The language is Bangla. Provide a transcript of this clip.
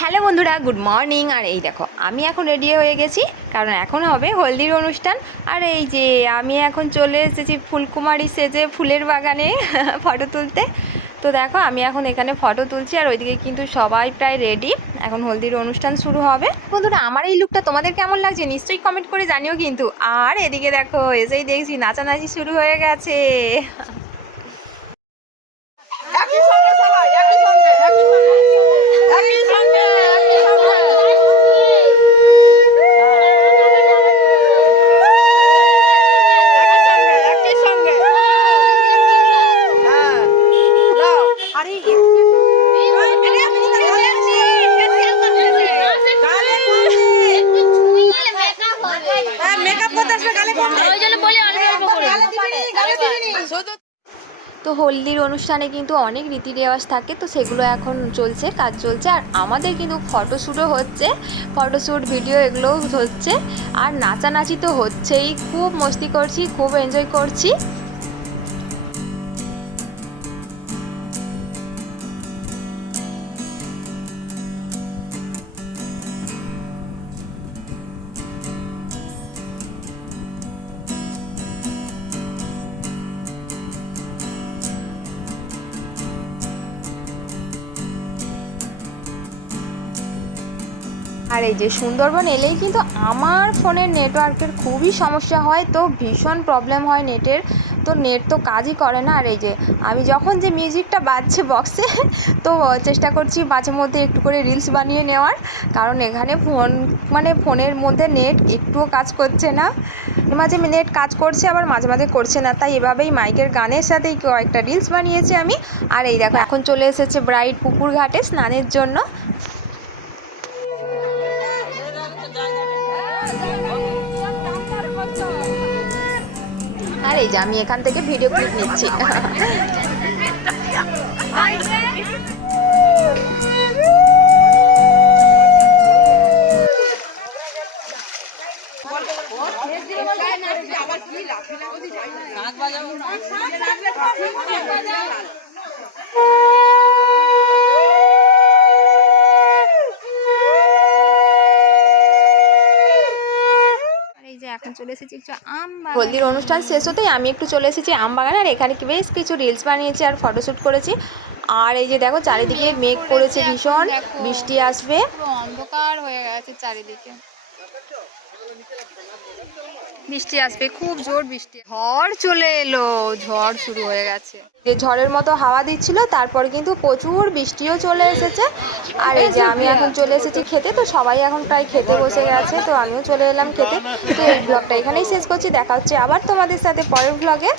হ্যালো বন্ধুরা, গুড মর্নিং। আর এই দেখো, আমি এখন রেডি হয়ে গেছি, কারণ এখন হবে হলদির অনুষ্ঠান। আর এই যে আমি এখন চলে এসেছি ফুলকুমারি সেজে ফুলের বাগানে ফটো তুলতে। তো দেখো, আমি এখন এখানে ফটো তুলছি আর ওইদিকে কিন্তু সবাই প্রায় রেডি এখন হলদির অনুষ্ঠান শুরু হবে। বন্ধুরা, আমার এই লুকটা তোমাদের কেমন লাগছে? নিশ্চয়ই কমেন্ট করে জানিও কিন্তু। আর এদিকে দেখো, এসেই দেখছি নাচানাচি শুরু হয়ে গেছে। মেকআপ করতে আসবে গালে পড়বে গালে দিবি গালে দিবি শুধু তো হলদির অনুষ্ঠানে কিন্তু অনেক রীতি রেওয়াজ থাকে তো সেগুলো এখন চলছে কাজ চলছে আর আমাদের কিন্তু ফটোশ্যুটও হচ্ছে ফটোশ্যুট ভিডিও এগুলোও হচ্ছে আর নাচানাচি তো হচ্ছেই। খুব মস্তি করছি খুব এনজয় করছি। আর এই যে সুন্দরবন এলেই কিন্তু আমার ফোনের নেটওয়ার্কের খুবই সমস্যা হয়, তো ভীষণ প্রবলেম হয় নেটের। তো নেট তো কাজই করে না। আর এই যে আমি যখন যে মিউজিকটা বাজছে বক্সে তো চেষ্টা করছি মাঝে মধ্যে একটু করে রিলস বানিয়ে নেওয়ার। কারণ এখানে ফোন মানে ফোনের মধ্যে নেট একটুও কাজ করছে না। মাঝে নেট কাজ করছে, আবার মাঝে মাঝে করছে না। তাই এভাবেই মাইকের গানের সাথেই কয়েকটা রিলস বানিয়েছি আমি। আর এই দেখো, এখন চলে এসেছে ব্রাইট পুকুর ঘাটে স্নানের জন্য। আর এই যে আমি এখান থেকে ভিডিও ক্লিপ নিচ্ছি। এখন চলে এসেছি একটু আম হলদির অনুষ্ঠান শেষ হতেই আমি একটু চলে এসেছি আম বাগান আর এখানে কি বেশ কিছু রিলস বানিয়েছি আর ফটোশ্যুট করেছি। আর এই যে দেখো চারিদিকে মেঘ করেছে ভীষণ বৃষ্টি আসবে। অন্ধকার হয়ে গেছে চারিদিকে। বৃষ্টি আসবে, খুব জোর বৃষ্টি। ঝড় চলে এলো, ঝড় শুরু হয়ে গেছে। যে ঝড়ের মতো হাওয়া দিচ্ছিল, তারপর কিন্তু প্রচুর বৃষ্টিও চলে এসেছে। আর এই যে আমি এখন চলে এসেছি খেতে, তো সবাই এখন প্রায় খেতে বসে গেছে, তো আমিও চলে এলাম খেতে। তো এই ব্লগটা এখানেই শেষ করছি, দেখা হচ্ছে আবার তোমাদের সাথে পরের ব্লগে